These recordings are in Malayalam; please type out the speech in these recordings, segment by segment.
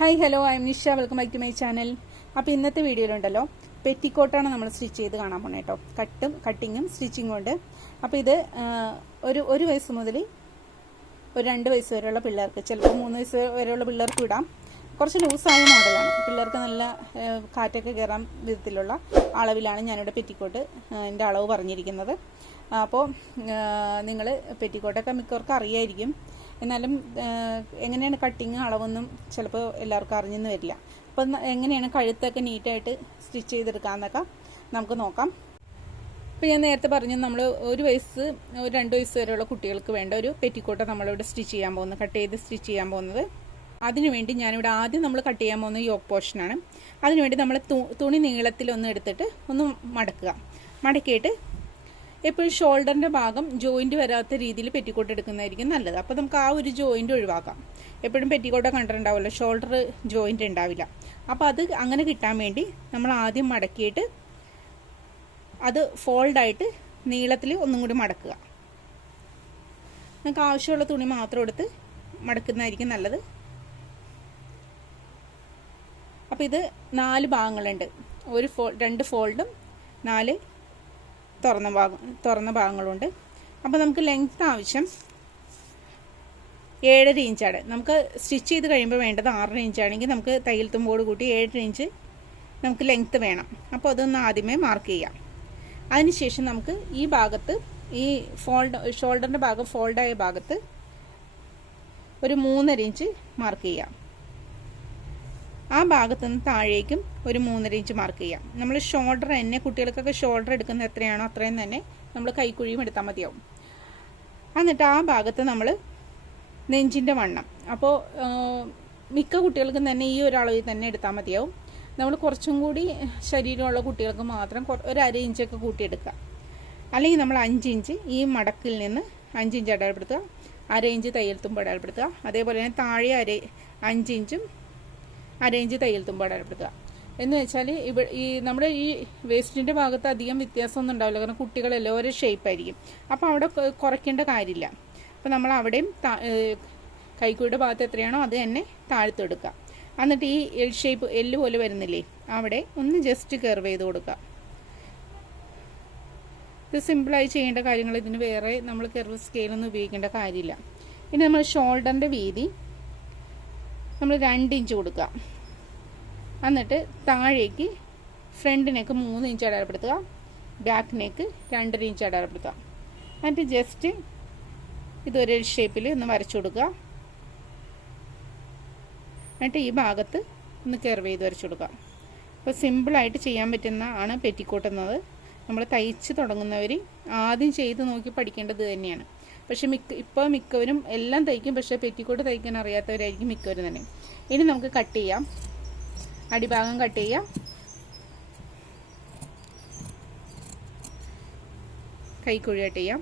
Hi hello I am Nisha, welcome back to my channel. അപ്പോൾ ഇന്നത്തെ വീഡിയോയിലുണ്ടല്ലോ പെറ്റിക്കോട്ടാണ് നമ്മൾ സ്റ്റിച്ച് ചെയ്ത് കാണാൻ പോണേ കേട്ടോ. കട്ടിങ്ങും സ്റ്റിച്ചിങ്ങും ഉണ്ട്. അപ്പോൾ ഇത് ഒരു വയസ്സ് മുതൽ ഒരു 2 വയസ്സ് വരെയുള്ള പിള്ളേർക്ക്, ചിലപ്പോൾ 3 വയസ്സ് വരെയുള്ള പിള്ളേർക്ക് ഇടാം. കുറച്ച് ലൂസായ മോഡലാണ്, പിള്ളേർക്ക് നല്ല കാറ്റൊക്കെ കയറാൻ വിധത്തിലുള്ള അളവിലാണ് ഞാനിവിടെ പെറ്റിക്കോട്ട് എൻ്റെ അളവ് പറഞ്ഞിരിക്കുന്നത്. അപ്പോൾ നിങ്ങൾ പെറ്റിക്കോട്ടൊക്കെ മിക്കവർക്കും അറിയായിരിക്കും, എന്നാലും എങ്ങനെയാണ് കട്ടിങ് അളവൊന്നും ചിലപ്പോൾ എല്ലാവർക്കും അറിഞ്ഞെന്ന് വരില്ല. അപ്പോൾ എങ്ങനെയാണ് കഴുത്തൊക്കെ നീറ്റായിട്ട് സ്റ്റിച്ച് ചെയ്തെടുക്കാമെന്നൊക്കെ നമുക്ക് നോക്കാം. ഇപ്പോൾ ഞാൻ നേരത്തെ പറഞ്ഞു, നമ്മൾ 1 വയസ്സ് 2 വയസ്സ് വരെയുള്ള കുട്ടികൾക്ക് വേണ്ട ഒരു പെറ്റിക്കോട്ട് നമ്മളിവിടെ സ്റ്റിച്ച് ചെയ്യാൻ പോകുന്നത്, കട്ട് ചെയ്ത് സ്റ്റിച്ച് ചെയ്യാൻ പോകുന്നത്. അതിനുവേണ്ടി ഞാനിവിടെ ആദ്യം നമ്മൾ കട്ട് ചെയ്യാൻ പോകുന്നത് യോക്ക് പോർഷനാണ്. അതിനുവേണ്ടി നമ്മൾ തുണി നീളത്തിലൊന്ന് എടുത്തിട്ട് ഒന്ന് മടക്കിയിട്ട് എപ്പോഴും ഷോൾഡറിൻ്റെ ഭാഗം ജോയിൻറ്റ് വരാത്ത രീതിയിൽ പെറ്റിക്കോട്ട് എടുക്കുന്നതായിരിക്കും നല്ലത്. അപ്പോൾ നമുക്ക് ആ ഒരു ജോയിൻറ്റ് ഒഴിവാക്കാം. എപ്പോഴും പെറ്റിക്കോട്ട് കണ്ടിട്ടുണ്ടാവില്ല, ഷോൾഡർ ജോയിൻറ്റ് ഉണ്ടാവില്ല. അപ്പോൾ അത് അങ്ങനെ കിട്ടാൻ വേണ്ടി നമ്മൾ ആദ്യം മടക്കിയിട്ട് അത് ഫോൾഡായിട്ട് നീളത്തിൽ ഒന്നും കൂടി മടക്കുക. നമുക്ക് ആവശ്യമുള്ള തുണി മാത്രം എടുത്ത് മടക്കുന്നതായിരിക്കും നല്ലത്. അപ്പോൾ ഇത് 4 ഭാഗങ്ങളുണ്ട്, 2 ഫോൾഡും 4 തുറന്ന ഭാഗങ്ങളുണ്ട്. അപ്പോൾ നമുക്ക് ലെങ്ത് ആവശ്യം 7.5 ഇഞ്ചാണ്. നമുക്ക് സ്റ്റിച്ച് ചെയ്ത് കഴിയുമ്പോൾ വേണ്ടത് 6 ഇഞ്ചാണെങ്കിൽ നമുക്ക് തയ്യൽ തുമ്പോട് കൂട്ടി 7 ഇഞ്ച് നമുക്ക് ലെങ്ത്ത് വേണം. അപ്പോൾ അതൊന്ന് ആദ്യമേ മാർക്ക് ചെയ്യാം. അതിനുശേഷം നമുക്ക് ഈ ഭാഗത്ത്, ഈ ഷോൾഡറിൻ്റെ ഭാഗം ഫോൾഡായ ഭാഗത്ത് ഒരു 3.5 ഇഞ്ച് മാർക്ക് ചെയ്യാം. ആ ഭാഗത്തു നിന്ന് താഴേക്കും ഒരു 3.5 ഇഞ്ച് മാർക്ക് ചെയ്യാം. നമ്മൾ ഷോൾഡർ തന്നെ, കുട്ടികൾക്കൊക്കെ ഷോൾഡർ എടുക്കുന്നത് എത്രയാണോ അത്രയും തന്നെ നമ്മൾ കൈക്കുഴിയും എടുത്താൽ മതിയാവും. എന്നിട്ട് ആ ഭാഗത്ത് നമ്മൾ നെഞ്ചിൻ്റെ വണ്ണം, അപ്പോൾ മിക്ക കുട്ടികൾക്കും തന്നെ ഈ ഒരളവിൽ തന്നെ എടുത്താൽ മതിയാവും. നമ്മൾ കുറച്ചും കൂടി ശരീരമുള്ള കുട്ടികൾക്ക് മാത്രം ഒരു 1/2 ഇഞ്ചൊക്കെ കൂട്ടിയെടുക്കുക. അല്ലെങ്കിൽ നമ്മൾ 5 ഇഞ്ച് ഈ മടക്കിൽ നിന്ന് 5 ഇഞ്ച് അടയാളപ്പെടുത്തുക, 1/2 ഇഞ്ച് തയ്യൽ തുമ്പ് അടയാളപ്പെടുത്തുക. അതേപോലെ തന്നെ താഴെ 5 ഇഞ്ചും 1/2 ഇഞ്ച് തയ്യൽ തുമ്പ് അടയാളപ്പെടുത്തുക. എന്ന് വെച്ചാൽ ഈ നമ്മുടെ ഈ വേസ്റ്റിൻ്റെ ഭാഗത്ത് അധികം വ്യത്യാസമൊന്നും ഉണ്ടാവില്ല, കാരണം കുട്ടികളെല്ലാം ഓരോ ഷേപ്പായിരിക്കും. അപ്പോൾ അവിടെ കുറയ്ക്കേണ്ട കാര്യമില്ല. അപ്പോൾ നമ്മൾ അവിടെയും കൈക്കുഴിയുടെ ഭാഗത്ത് എത്രയാണോ അത് തന്നെ താഴ്ത്തെടുക്കുക. എന്നിട്ട് ഈ എൽ ഷേപ്പ്, എല്ല് പോലെ വരുന്നില്ലേ, അവിടെ ഒന്ന് ജസ്റ്റ് കർവ് ചെയ്ത് കൊടുക്കുക. ഇത് സിമ്പിളായി ചെയ്യേണ്ട കാര്യങ്ങൾ, ഇതിന് വേറെ നമ്മൾ കർവ് സ്കെയിലൊന്നും ഉപയോഗിക്കേണ്ട കാര്യമില്ല. ഇനി നമ്മൾ ഷോൾഡറിൻ്റെ വീതി നമ്മൾ 2 ഇഞ്ച് കൊടുക്കുക. എന്നിട്ട് താഴേക്ക് ഫ്രണ്ട് നെക്ക് 3 ഇഞ്ച് അടയാളപ്പെടുത്തുക, ബാക്ക് നെക്ക് 2.5 ഇഞ്ച് അടയാളപ്പെടുത്തുക. എന്നിട്ട് ജസ്റ്റ് ഇതൊരു ഷേപ്പിൽ ഒന്ന് വരച്ചു കൊടുക്കുക. എന്നിട്ട് ഈ ഭാഗത്ത് ഒന്ന് കർവ് ചെയ്ത് വരച്ചു കൊടുക്കുക. അപ്പോൾ സിമ്പിളായിട്ട് ചെയ്യാൻ പറ്റുന്ന ആണ് പെറ്റിക്കോട്ട് എന്നത്. നമ്മൾ തയ്ച്ച് തുടങ്ങുന്നവർ ആദ്യം ചെയ്ത് നോക്കി പഠിക്കേണ്ടത് തന്നെയാണ്. പക്ഷെ ഇപ്പോൾ മിക്കവരും എല്ലാം തയ്ക്കും, പക്ഷേ പെറ്റിക്കോട്ട് തയ്ക്കാൻ അറിയാത്തവരായിരിക്കും മിക്കവരും തന്നെ. ഇനി നമുക്ക് കട്ട് ചെയ്യാം. അടിഭാഗം കട്ട് ചെയ്യാം. കൈക്കുഴി കട്ട് ചെയ്യാം.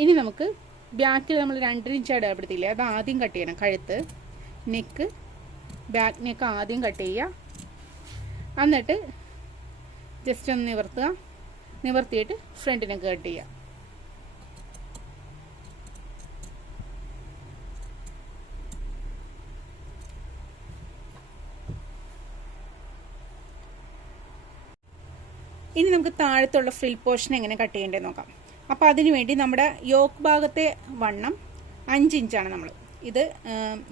ഇനി നമുക്ക് ബാക്കിൽ നമ്മൾ 2.5 ഇഞ്ച് അടയാളപ്പെടുത്തിയില്ലേ, അത് ആദ്യം കട്ട് ചെയ്യണം. കഴുത്ത്, നെക്ക്, ബാക്ക് നെക്ക് ആദ്യം കട്ട് ചെയ്യുക. എന്നിട്ട് ജസ്റ്റ് ഒന്ന് നിവർത്തിയിട്ട് ഫ്രണ്ട് നെക്ക് കട്ട് ചെയ്യുക. ഇനി നമുക്ക് താഴത്തുള്ള ഫ്രിൽ പോർഷൻ എങ്ങനെ കട്ട് ചെയ്യേണ്ടത് നോക്കാം. അപ്പോൾ അതിനു വേണ്ടി നമ്മുടെ യോക്ക് ഭാഗത്തെ വണ്ണം 5 ഇഞ്ചാണ്. നമ്മൾ ഇത്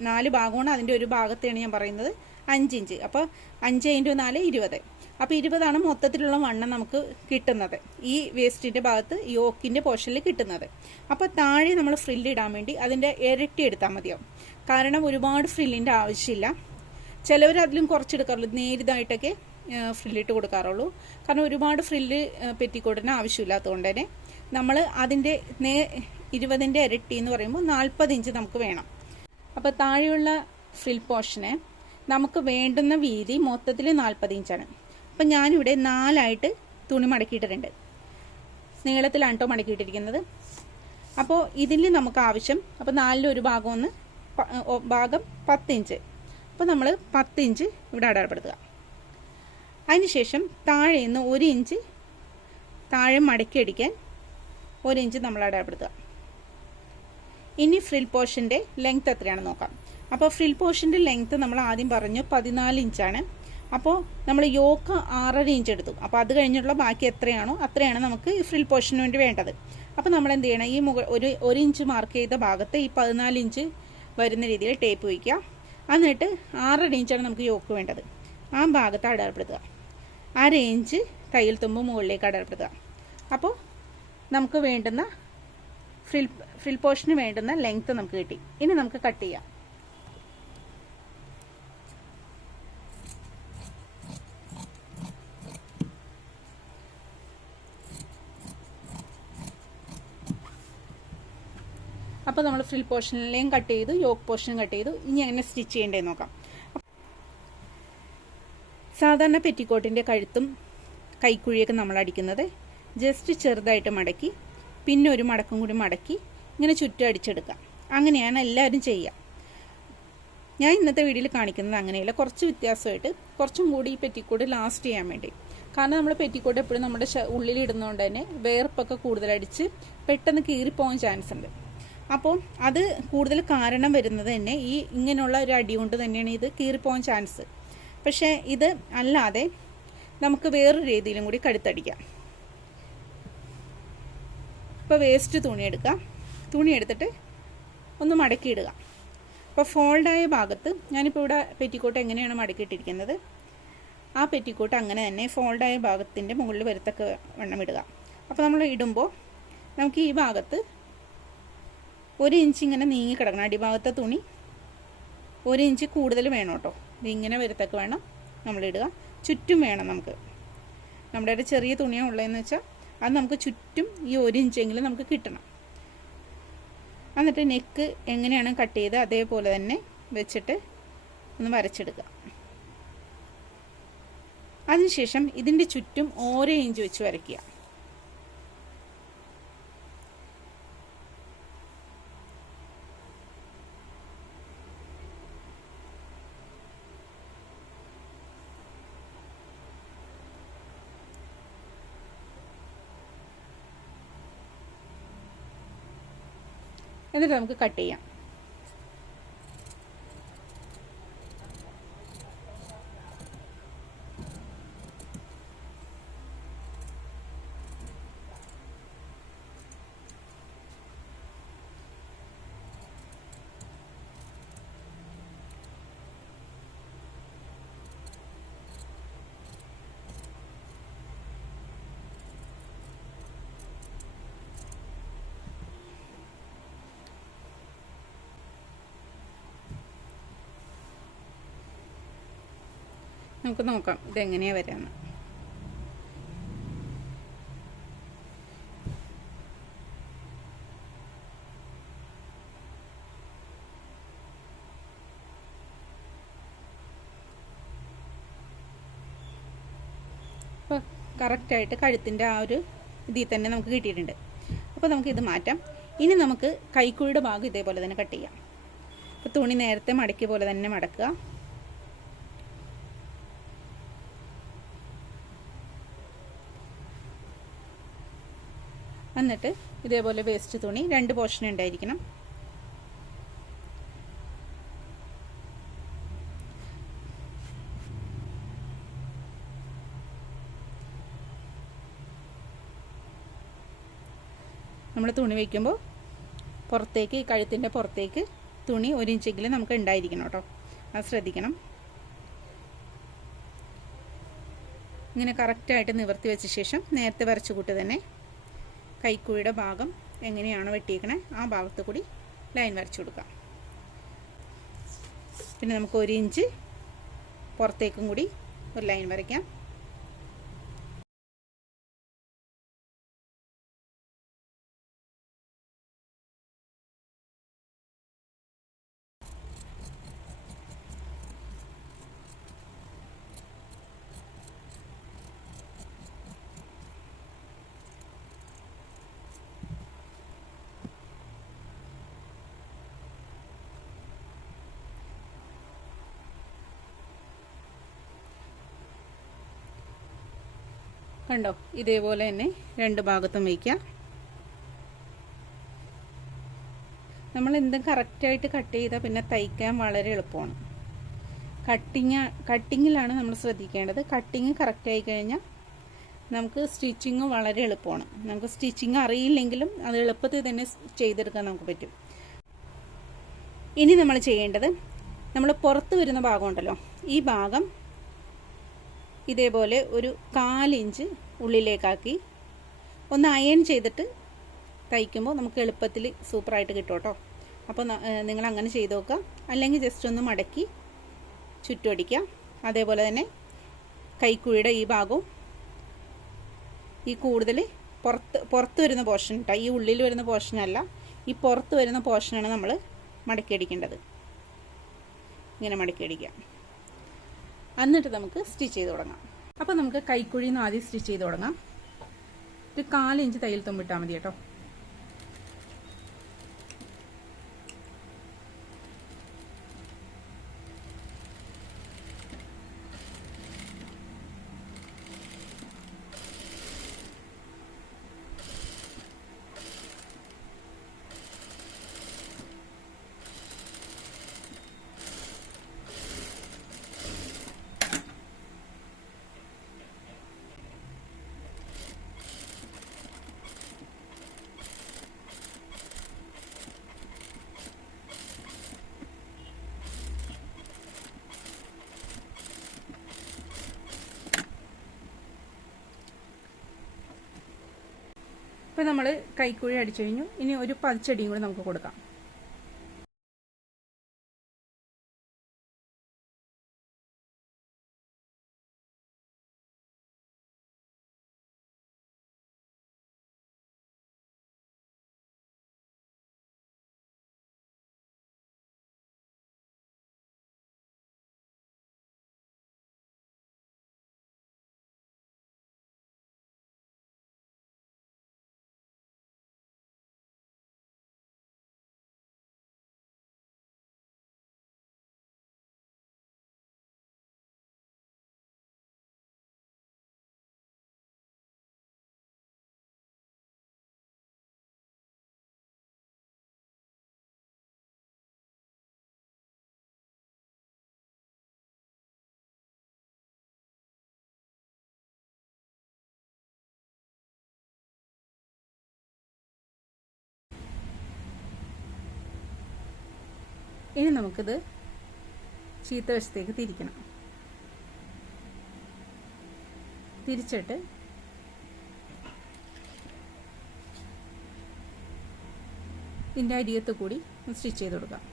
4 ഭാഗമാണ്, അതിൻ്റെ ഒരു ഭാഗത്തെയാണ് ഞാൻ പറയുന്നത് 5 ഇഞ്ച്. അപ്പോൾ 5 × 4 20. അപ്പോൾ 20 മൊത്തത്തിലുള്ള വണ്ണം നമുക്ക് കിട്ടുന്നത്, ഈ വേസ്റ്റിൻ്റെ ഭാഗത്ത് യോക്കിൻ്റെ പോർഷനിൽ കിട്ടുന്നത്. അപ്പോൾ താഴെ നമ്മൾ ഫ്രില്ല് ഇടാൻ വേണ്ടി അതിൻ്റെ ഇരട്ടി എടുത്താൽ മതിയാവും. കാരണം ഒരുപാട് ഫ്രില്ലിൻ്റെ ആവശ്യമില്ല. ചിലവർ അതിലും കുറച്ചെടുക്കാറുള്ളൂ, നേരിതായിട്ടൊക്കെ ഫ്രില്ലിട്ട് കൊടുക്കാറുള്ളൂ. കാരണം ഒരുപാട് ഫ്രില്ല് പെറ്റിക്കോട്ടിന് ആവശ്യമില്ലാത്തതുകൊണ്ട് തന്നെ നമ്മൾ അതിൻ്റെ 20ൻ്റെ ഇരട്ടി എന്ന് പറയുമ്പോൾ 40 ഇഞ്ച് നമുക്ക് വേണം. അപ്പോൾ താഴെയുള്ള ഫ്രിൽ പോർഷന് നമുക്ക് വേണ്ടുന്ന വീതി മൊത്തത്തിൽ 40 ഇഞ്ചാണ്. അപ്പം ഞാനിവിടെ 4 തുണി മടക്കിയിട്ടിട്ടുണ്ട്. നീളത്തിലാണ് കേട്ടോ മടക്കിയിട്ടിരിക്കുന്നത്. അപ്പോൾ ഇതിൽ നമുക്ക് ആവശ്യം, അപ്പോൾ 4 ഒരു ഭാഗം 10 ഇഞ്ച്. അപ്പോൾ നമ്മൾ 10 ഇഞ്ച് ഇവിടെ അടയാളപ്പെടുത്തുക. അതിനുശേഷം താഴെ നിന്ന് 1 ഇഞ്ച് താഴെ മടക്കി അടിക്കാൻ 1 ഇഞ്ച് നമ്മൾ അടയാളപ്പെടുത്തുക. ഇനി ഫ്രിൽ പോർഷൻ്റെ ലെങ്ത് എത്രയാണെന്ന് നോക്കാം. അപ്പോൾ ഫ്രിൽ പോർഷൻ്റെ ലെങ്ത് നമ്മൾ ആദ്യം പറഞ്ഞു 14 ഇഞ്ചാണ്. അപ്പോൾ നമ്മൾ യോക്ക് 6.5 ഇഞ്ച് എടുത്തു. അപ്പോൾ അത് കഴിഞ്ഞുള്ള ബാക്കി എത്രയാണോ അത്രയാണ് നമുക്ക് ഈ ഫ്രിൽ പോർഷന് വേണ്ടി വേണ്ടത്. അപ്പോൾ നമ്മൾ എന്ത് ചെയ്യണം, ഈ ഒരു ഇഞ്ച് മാർക്ക് ചെയ്ത ഭാഗത്ത് ഈ 14 ഇഞ്ച് വരുന്ന രീതിയിൽ ടേപ്പ് വയ്ക്കുക. എന്നിട്ട് 6.5 ഇഞ്ചാണ് നമുക്ക് യോക്ക് വേണ്ടത്. ആ ഭാഗത്ത് അടയാളപ്പെടുത്തുക. ആ റേഞ്ച് തയ്യൽ തുമ്പ് മുകളിലേക്ക് അടയാളപ്പെടുത്തുക. അപ്പോൾ നമുക്ക് വേണ്ടുന്ന ഫ്രിൽ പോർഷന് വേണ്ടുന്ന ലെങ്ത് നമുക്ക് കിട്ടി. ഇനി നമുക്ക് കട്ട് ചെയ്യാം. അപ്പോൾ നമ്മൾ ഫ്രിൽ പോർഷനിലേയും കട്ട് ചെയ്തു, യോക്ക് പോർഷനും കട്ട് ചെയ്തു. ഇനി എങ്ങനെ സ്റ്റിച്ച് ചെയ്യേണ്ടതെന്ന് നോക്കാം. സാധാരണ പെറ്റിക്കോട്ടിൻ്റെ കഴുത്തും കൈക്കുഴിയൊക്കെ നമ്മൾ അടിക്കുന്നത് ജസ്റ്റ് ചെറുതായിട്ട് മടക്കി പിന്നെ ഒരു മടക്കും കൂടി മടക്കി ഇങ്ങനെ ചുറ്റും അടിച്ചെടുക്കാം. അങ്ങനെയാണ് എല്ലാവരും ചെയ്യുക. ഞാൻ ഇന്നത്തെ വീഡിയോയിൽ കാണിക്കുന്നത് അങ്ങനെയല്ല, കുറച്ച് വ്യത്യാസമായിട്ട് കുറച്ചും കൂടി ഈ പെറ്റിക്കോട്ട് ലാസ്റ്റ് ചെയ്യാൻ വേണ്ടി. കാരണം നമ്മൾ പെറ്റിക്കോട്ട് എപ്പോഴും നമ്മുടെ ഉള്ളിൽ ഇടുന്നതുകൊണ്ട് തന്നെ വേർപ്പൊക്കെ കൂടുതലടിച്ച് പെട്ടെന്ന് കീറിപ്പോകാൻ ചാൻസ് ഉണ്ട്. അപ്പോൾ അത് കൂടുതൽ കാരണം വരുന്നത് തന്നെ ഈ ഇങ്ങനെയുള്ള ഒരു അടി കൊണ്ട് തന്നെയാണ് ഇത് കീറിപ്പോകാൻ ചാൻസ്. പക്ഷേ ഇത് അല്ലാതെ നമുക്ക് വേറൊരു രീതിയിലും കൂടി കഴുത്തടിക്കാം. ഇപ്പോൾ വേസ്റ്റ് തുണി എടുക്കുക. തുണി എടുത്തിട്ട് ഒന്ന് മടക്കിയിടുക. അപ്പോൾ ഫോൾഡായ ഭാഗത്ത് ഞാനിപ്പോൾ ഇവിടെ പെറ്റിക്കോട്ട് എങ്ങനെയാണ് മടക്കിയിട്ടിരിക്കുന്നത്, ആ പെറ്റിക്കോട്ട് അങ്ങനെ തന്നെ ഫോൾഡായ ഭാഗത്തിൻ്റെ മുകളിൽ വരത്തക്ക വണ്ണം ഇടുക. അപ്പോൾ നമ്മൾ ഇടുമ്പോൾ നമുക്ക് ഈ ഭാഗത്ത് 1 ഇഞ്ച് ഇങ്ങനെ നീങ്ങി കിടക്കണം. അടിഭാഗത്തെ തുണി 1 ഇഞ്ച് കൂടുതൽ വേണം കേട്ടോ. ഇതിങ്ങനെ വരത്തക്ക വേണം നമ്മളിടുക. ചുറ്റും വേണം നമുക്ക്. നമ്മുടെ ഒരു ചെറിയ തുണിയാണ് ഉള്ളതെന്ന് വെച്ചാൽ അത് നമുക്ക് ചുറ്റും ഈ 1 ഇഞ്ചെങ്കിലും നമുക്ക് കിട്ടണം. എന്നിട്ട് നെക്ക് എങ്ങനെയാണ് കട്ട് ചെയ്ത് അതേപോലെ തന്നെ വെച്ചിട്ട് ഒന്ന് വരച്ചെടുക്കുക. അതിനുശേഷം ഇതിൻ്റെ ചുറ്റും 1 ഇഞ്ച് വെച്ച് വരയ്ക്കുക. എന്നിട്ട് നമുക്ക് കട്ട് ചെയ്യാം. നമുക്ക് നോക്കാം ഇതെങ്ങനെയാണ് വരാമെന്ന്. അപ്പോൾ കറക്റ്റായിട്ട് കഴുത്തിൻ്റെ ആ ഒരു ഇതിൽ തന്നെ നമുക്ക് കിട്ടിയിട്ടുണ്ട്. അപ്പോൾ നമുക്കിത് മാറ്റാം. ഇനി നമുക്ക് കൈക്കുഴിയുടെ ഭാഗം ഇതേപോലെ തന്നെ കട്ട് ചെയ്യാം. അപ്പോൾ തുണി നേരത്തെ മടക്കിയ പോലെ തന്നെ മടക്കുക. എന്നിട്ട് ഇതേപോലെ വേസ്റ്റ് തുണി 2 പോർഷൻ ഉണ്ടായിരിക്കണം. നമ്മൾ തുണി വയ്ക്കുമ്പോൾ പുറത്തേക്ക് ഈ കഴുത്തിൻ്റെ പുറത്തേക്ക് തുണി 1 ഇഞ്ചെങ്കിലും നമുക്ക് ഉണ്ടായിരിക്കണം കേട്ടോ. അത് ശ്രദ്ധിക്കണം. ഇങ്ങനെ കറക്റ്റായിട്ട് നിവർത്തി വെച്ച ശേഷം നേരത്തെ വരച്ചു കൂട്ടി തന്നെ കൈക്കുഴിയുടെ ഭാഗം എങ്ങനെയാണ് വെട്ടിയേക്കണേ ആ ഭാഗത്ത് കൂടി ലൈൻ വരച്ചു കൊടുക്കാം. പിന്നെ നമുക്ക് 1 ഇഞ്ച് പുറത്തേക്കും കൂടി ഒരു ലൈൻ വരയ്ക്കാം. കണ്ടോ, ഇതേപോലെ തന്നെ 2 ഭാഗത്തും വയ്ക്കാം. നമ്മൾ എന്തും കറക്റ്റായിട്ട് കട്ട് ചെയ്താൽ പിന്നെ തയ്ക്കാൻ വളരെ എളുപ്പമാണ്. കട്ടിങ്ങിലാണ് നമ്മൾ ശ്രദ്ധിക്കേണ്ടത്. കട്ടിങ് കറക്റ്റായി കഴിഞ്ഞാൽ നമുക്ക് സ്റ്റിച്ചിങ് വളരെ എളുപ്പമാണ്. നമുക്ക് സ്റ്റിച്ചിങ് അറിയില്ലെങ്കിലും അത് എളുപ്പത്തിൽ തന്നെ ചെയ്തെടുക്കാൻ നമുക്ക് പറ്റും. ഇനി നമ്മൾ ചെയ്യേണ്ടത്, നമ്മൾ പുറത്ത് വരുന്ന ഭാഗം ഉണ്ടല്ലോ, ഈ ഭാഗം ഇതേപോലെ ഒരു 1/4 ഇഞ്ച് ഉള്ളിലേക്കാക്കി ഒന്ന് അയൺ ചെയ്തിട്ട് തയ്ക്കുമ്പോൾ നമുക്ക് എളുപ്പത്തിൽ സൂപ്പറായിട്ട് കിട്ടും കേട്ടോ. അപ്പോൾ നിങ്ങൾ അങ്ങനെ ചെയ്ത് നോക്കുക. അല്ലെങ്കിൽ ജസ്റ്റ് ഒന്ന് മടക്കി ചുറ്റുമടിക്കുക. അതേപോലെ തന്നെ കൈക്കുഴിയുടെ ഈ ഭാഗവും ഈ കൂടുതൽ പുറത്ത് വരുന്ന പോർഷൻ കേട്ടോ, ഈ ഉള്ളിൽ വരുന്ന പോർഷനല്ല, ഈ പുറത്ത് വരുന്ന പോർഷനാണ് നമ്മൾ മടക്കി അടിക്കേണ്ടത്. ഇങ്ങനെ മടക്കി അടിക്കുക. എന്നിട്ട് നമുക്ക് സ്റ്റിച്ച് ചെയ്ത് തുടങ്ങാം. അപ്പോൾ നമുക്ക് കൈക്കുഴിയിൽ നിന്ന് ആദ്യം സ്റ്റിച്ച് ചെയ്ത് തുടങ്ങാം. ഒരു 1/4 ഇഞ്ച് തയ്യൽ തുമ്പിട്ടാൽ മതി കേട്ടോ. ഇപ്പോൾ നമ്മൾ കൈക്കുഴി അടിച്ചു കഴിഞ്ഞു. ഇനി ഒരു പതിച്ചടിയും കൂടി നമുക്ക് കൊടുക്കാം. ഇനി നമുക്കിത് ചീത്തവശത്തേക്ക് തിരിക്കണം. തിരിച്ചിട്ട് ഇതിൻ്റെ അരിയത്ത് കൂടി സ്റ്റിച്ച് ചെയ്ത് കൊടുക്കാം.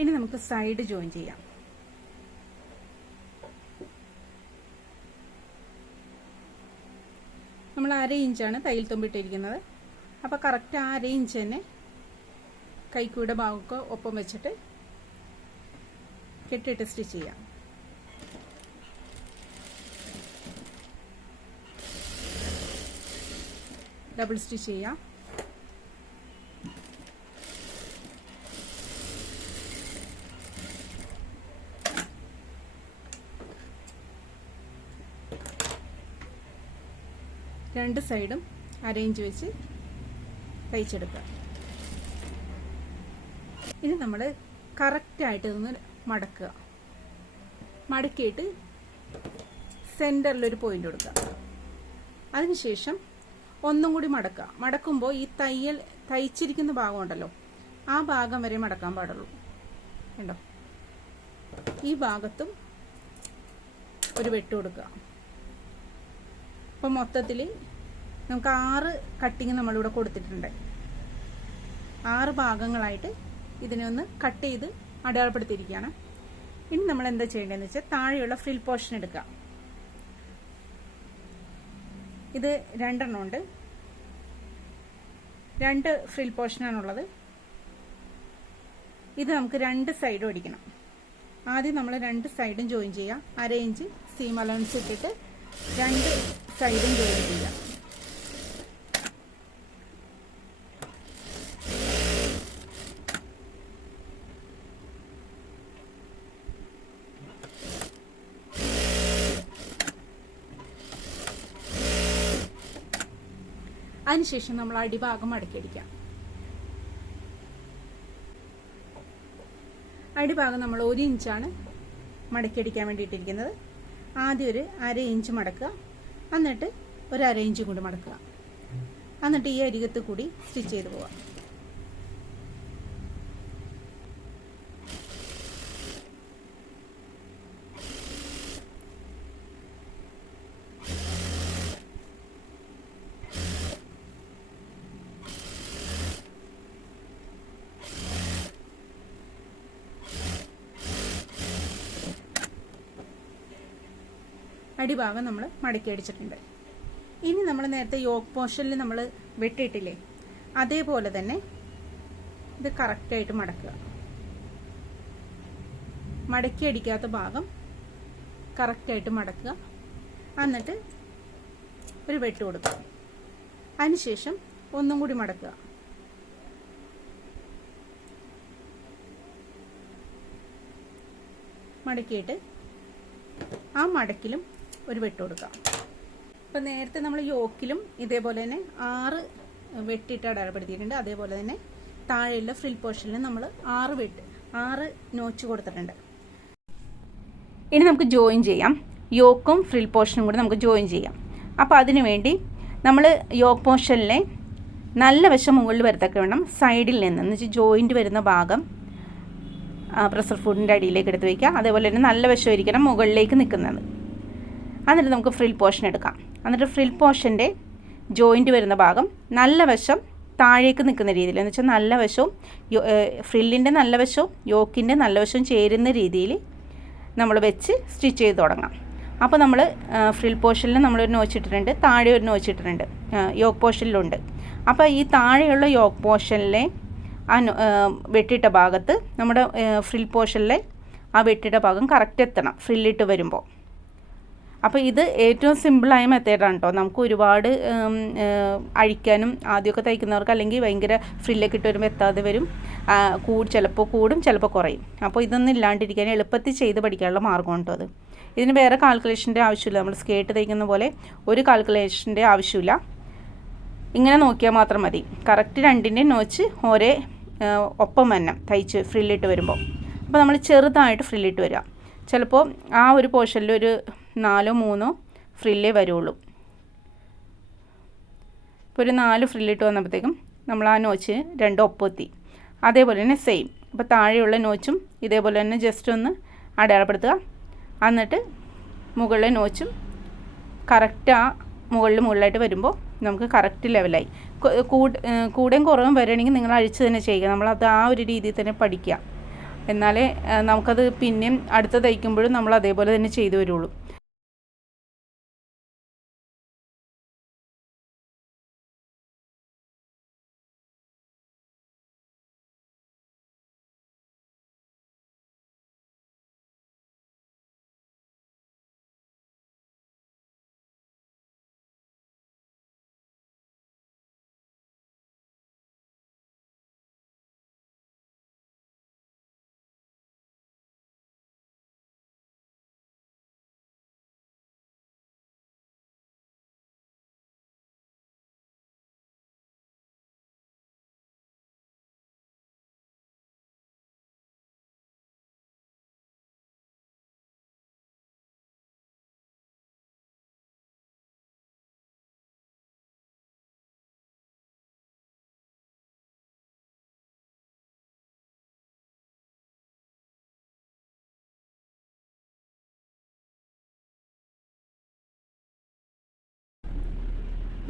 ഇനി നമുക്ക് സൈഡ് ജോയിൻ ചെയ്യാം. നമ്മൾ 1/2 ഇഞ്ചാണ് തയ്യൽ തുമ്പിട്ടിരിക്കുന്നത്. അപ്പോൾ കറക്റ്റ് 1/2 ഇഞ്ച് തന്നെ കൈക്കൂടെ ഭാഗമൊക്കെ ഒപ്പം വെച്ചിട്ട് കെട്ടിട്ട് സ്റ്റിച്ച് ചെയ്യാം. ഡബിൾ സ്റ്റിച്ച് ചെയ്യാം. രണ്ട് സൈഡും അരയിഞ്ച് വെച്ച് തയ്ച്ചെടുക്കുക. ഇനി നമ്മൾ കറക്റ്റായിട്ട് ഒന്ന് മടക്കുക. മടക്കിയിട്ട് സെൻറ്ററിലൊരു പോയിന്റ് കൊടുക്കുക. അതിനുശേഷം ഒന്നും കൂടി മടക്കുക. മടക്കുമ്പോൾ ഈ തയ്ച്ചിരിക്കുന്ന ഭാഗം ഉണ്ടല്ലോ, ആ ഭാഗം വരെ മടക്കാൻ പാടുള്ളൂ. കണ്ടോ, ഈ ഭാഗത്തും ഒരു വെട്ട് കൊടുക്കുക. അപ്പം മൊത്തത്തിൽ നമുക്ക് 6 കട്ടിങ് നമ്മളിവിടെ കൊടുത്തിട്ടുണ്ട്. 6 ഭാഗങ്ങളായിട്ട് ഇതിനെ ഒന്ന് കട്ട് ചെയ്ത് അടയാളപ്പെടുത്തിയിരിക്കുകയാണ്. ഇനി നമ്മൾ എന്താ ചെയ്യേണ്ടതെന്ന് വെച്ചാൽ താഴെയുള്ള ഫ്രിൽ പോർഷൻ എടുക്കുക. ഇത് 2 എണ്ണം ഉണ്ട്. 2 ഫ്രിൽ പോർഷനാണുള്ളത്. ഇത് നമുക്ക് 2 സൈഡും അടിക്കണം. ആദ്യം നമ്മൾ 2 സൈഡും ജോയിൻ ചെയ്യാം. 1/2 ഇഞ്ച് സീം അലവൻസ് ഇട്ടിട്ട് 2 സൈഡും ജോയിൻ ചെയ്യാം. അതിനുശേഷം നമ്മൾ അടിഭാഗം മടക്കിയടിക്കാം. അടിഭാഗം നമ്മൾ 1 ഇഞ്ചാണ് മടക്കിയടിക്കാൻ വേണ്ടിയിട്ടിരിക്കുന്നത്. ആദ്യം ഒരു 1/2 ഇഞ്ച് മടക്കുക, എന്നിട്ട് ഒരു 1/2 ഇഞ്ചും കൂടി മടക്കുക, എന്നിട്ട് ഈ അരികത്ത് കൂടി സ്റ്റിച്ച് ചെയ്ത് പോവാം. അടിഭാഗം നമ്മൾ മടക്കി അടിച്ചിട്ടുണ്ട്. ഇനി നമ്മൾ നേരത്തെ യോക്ക് പോർഷനിൽ നമ്മൾ വെട്ടിയിട്ടില്ലേ, അതേപോലെ തന്നെ ഇത് കറക്റ്റായിട്ട് മടക്കുക. മടക്കി അടിക്കാത്ത ഭാഗം കറക്റ്റായിട്ട് മടക്കുക, എന്നിട്ട് ഒരു വെട്ട് കൊടുക്കുക. അതിനുശേഷം ഒന്നും കൂടി മടക്കുക. മടക്കിയിട്ട് ആ മടക്കിലും ഒരു വെട്ട് കൊടുക്കാം. ഇപ്പം നേരത്തെ നമ്മൾ യോക്കിലും ഇതേപോലെ തന്നെ 6 വെട്ടിയിട്ട് അടയാളപ്പെടുത്തിയിട്ടുണ്ട്. അതേപോലെ തന്നെ താഴെയുള്ള ഫ്രിൽ പോർഷനിൽ നമ്മൾ 6 നോച്ച് കൊടുത്തിട്ടുണ്ട്. ഇനി നമുക്ക് ജോയിൻ ചെയ്യാം. യോക്കും ഫ്രിൽ പോർഷനും കൂടി നമുക്ക് ജോയിൻ ചെയ്യാം. അപ്പോൾ അതിനു വേണ്ടി നമ്മൾ യോക്ക് പോർഷനിലെ നല്ല വശം മുകളിൽ വരത്തക്ക വേണം സൈഡിൽ നിന്ന് എന്ന് വെച്ചാൽ ജോയിൻറ്റ് വരുന്ന ഭാഗം പ്രഷർ ഫുഡിൻ്റെ അടിയിലേക്ക് എടുത്ത് വയ്ക്കുക. അതേപോലെ തന്നെ നല്ല വശം ഇരിക്കണം മുകളിലേക്ക് നിൽക്കുന്നത്. എന്നിട്ട് നമുക്ക് ഫ്രിൽ പോർഷൻ എടുക്കാം. എന്നിട്ട് ഫ്രിൽ പോർഷൻ്റെ ജോയിൻറ്റ് വരുന്ന ഭാഗം നല്ല വശം താഴേക്ക് നിൽക്കുന്ന രീതിയിൽ എന്ന് വെച്ചാൽ നല്ല വശവും ഫ്രില്ലിൻ്റെ നല്ല വശവും യോക്കിൻ്റെ നല്ല വശവും ചേരുന്ന രീതിയിൽ നമ്മൾ വെച്ച് സ്റ്റിച്ച് ചെയ്ത് തുടങ്ങാം. അപ്പോൾ നമ്മൾ ഫ്രിൽ പോർഷനിൽ നമ്മളൊരു നോച്ചിട്ടിട്ടുണ്ട്, താഴെ ഒരു നോച്ചിട്ടിട്ടുണ്ട്, യോക്ക് പോർഷനിലുണ്ട്. അപ്പോൾ ഈ താഴെയുള്ള യോക്ക് പോർഷനിലെ ആ വെട്ടിയിട്ട ഭാഗത്ത് നമ്മുടെ ഫ്രിൽ പോർഷനിലെ ആ വെട്ടിയിട്ട ഭാഗം കറക്റ്റ് എത്തണം ഫ്രില്ലിട്ട് വരുമ്പോൾ. അപ്പോൾ ഇത് ഏറ്റവും സിമ്പിളായ മെത്തേഡാണ് കേട്ടോ. നമുക്ക് ഒരുപാട് അഴിക്കാനും ആദ്യമൊക്കെ തയ്ക്കുന്നവർക്ക് അല്ലെങ്കിൽ ഭയങ്കര ഫ്രില്ലൊക്കെ ഇട്ട് വരുമ്പോൾ എത്താതെ വരും, ചിലപ്പോൾ കൂടും ചിലപ്പോൾ കുറയും. അപ്പോൾ ഇതൊന്നും ഇല്ലാണ്ടിരിക്കാൻ എളുപ്പത്തിൽ ചെയ്ത് പഠിക്കാനുള്ള മാർഗ്ഗമാണ് കേട്ടോ അത്. ഇതിന് വേറെ കാൽക്കുലേഷൻ്റെ ആവശ്യമില്ല. നമ്മൾ സ്കേർട്ട് തയ്ക്കുന്ന പോലെ ഒരു കാൽക്കുലേഷൻ്റെ ആവശ്യമില്ല. ഇങ്ങനെ നോക്കിയാൽ മാത്രം മതി. കറക്റ്റ് 2ൻ്റെ നോച്ച് ഒരേ ഒപ്പം തന്നെ തയ്ച്ച് ഫ്രില്ലിട്ട് വരുമ്പോൾ. അപ്പോൾ നമ്മൾ ചെറുതായിട്ട് ഫ്രില്ലിട്ട് വരിക. ചിലപ്പോൾ ആ ഒരു പോർഷനിൽ ഒരു 4 3 ഫ്രില്ലേ വരുള്ളൂ. ഇപ്പോൾ ഒരു 4 ഫ്രില്ലിട്ട് വന്നപ്പോഴത്തേക്കും നമ്മൾ ആ നോച്ച് 2 ഒപ്പെത്തി. അതേപോലെ തന്നെ സെയിം. അപ്പോൾ താഴെയുള്ള നോച്ചും ഇതേപോലെ തന്നെ ജസ്റ്റ് ഒന്ന് അടയാളപ്പെടുത്തുക. എന്നിട്ട് മുകളിലെ നോച്ചും കറക്റ്റ് ആ മുകളിലായിട്ട് വരുമ്പോൾ നമുക്ക് കറക്റ്റ് ലെവലായി. കൂടെയും കുറവും വരികയാണെങ്കിൽ നിങ്ങൾ അഴിച്ച് തന്നെ ചെയ്യുക. നമ്മളത് ആ ഒരു രീതിയിൽ തന്നെ പഠിക്കുക. എന്നാലേ നമുക്കത് പിന്നെയും അടുത്ത തയ്ക്കുമ്പോഴും നമ്മൾ അതേപോലെ തന്നെ ചെയ്തു വരുള്ളൂ.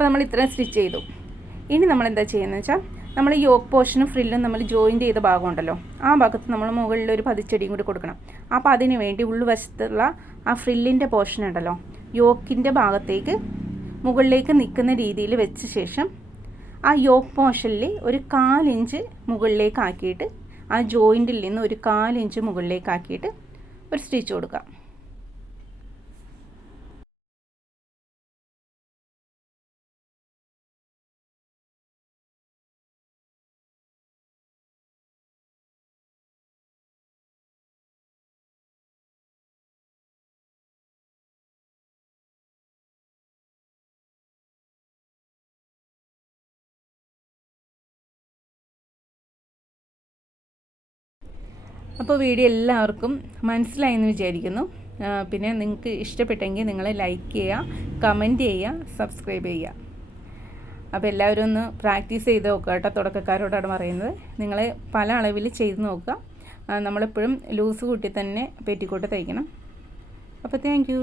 അപ്പോൾ നമ്മൾ ഇത്രയും സ്റ്റിച്ച് ചെയ്തു. ഇനി നമ്മൾ എന്താ ചെയ്യുന്നത് വെച്ചാൽ, നമ്മൾ യോക്ക് പോർഷനും ഫ്രില്ലും നമ്മൾ ജോയിൻ്റ് ചെയ്ത ഭാഗമുണ്ടല്ലോ, ആ ഭാഗത്ത് നമ്മൾ മുകളിൽ ഒരു പതിച്ചടിയും കൂടി കൊടുക്കണം. അപ്പോൾ അതിന് വേണ്ടി ഉൾവശത്തുള്ള ആ ഫ്രില്ലിൻ്റെ പോർഷൻ ഉണ്ടല്ലോ, യോക്കിൻ്റെ ഭാഗത്തേക്ക് മുകളിലേക്ക് നിൽക്കുന്ന രീതിയിൽ വെച്ച ശേഷം ആ യോക്ക് പോർഷനിൽ ഒരു 1/4 ഇഞ്ച് മുകളിലേക്ക് ആക്കിയിട്ട്, ആ ജോയിൻറ്റിൽ നിന്ന് ഒരു 1/4 ഇഞ്ച് മുകളിലേക്ക് ആക്കിയിട്ട് ഒരു സ്റ്റിച്ച് കൊടുക്കാം. അപ്പോൾ വീഡിയോ എല്ലാവർക്കും മനസ്സിലായെന്ന് വിചാരിക്കുന്നു. പിന്നെ നിങ്ങൾക്ക് ഇഷ്ടപ്പെട്ടെങ്കിൽ നിങ്ങൾ ലൈക്ക് ചെയ്യുക, കമൻറ്റ് ചെയ്യുക, സബ്സ്ക്രൈബ് ചെയ്യുക. അപ്പോൾ എല്ലാവരും ഒന്ന് പ്രാക്ടീസ് ചെയ്ത് നോക്കുക കേട്ടോ. തുടക്കക്കാരോടാണ് പറയുന്നത്. നിങ്ങൾ പല അളവിൽ ചെയ്ത് നോക്കുക. നമ്മളെപ്പോഴും ലൂസ് കൂട്ടി തന്നെ പെറ്റിക്കോട്ട് തയ്ക്കണം. അപ്പോൾ താങ്ക് യു.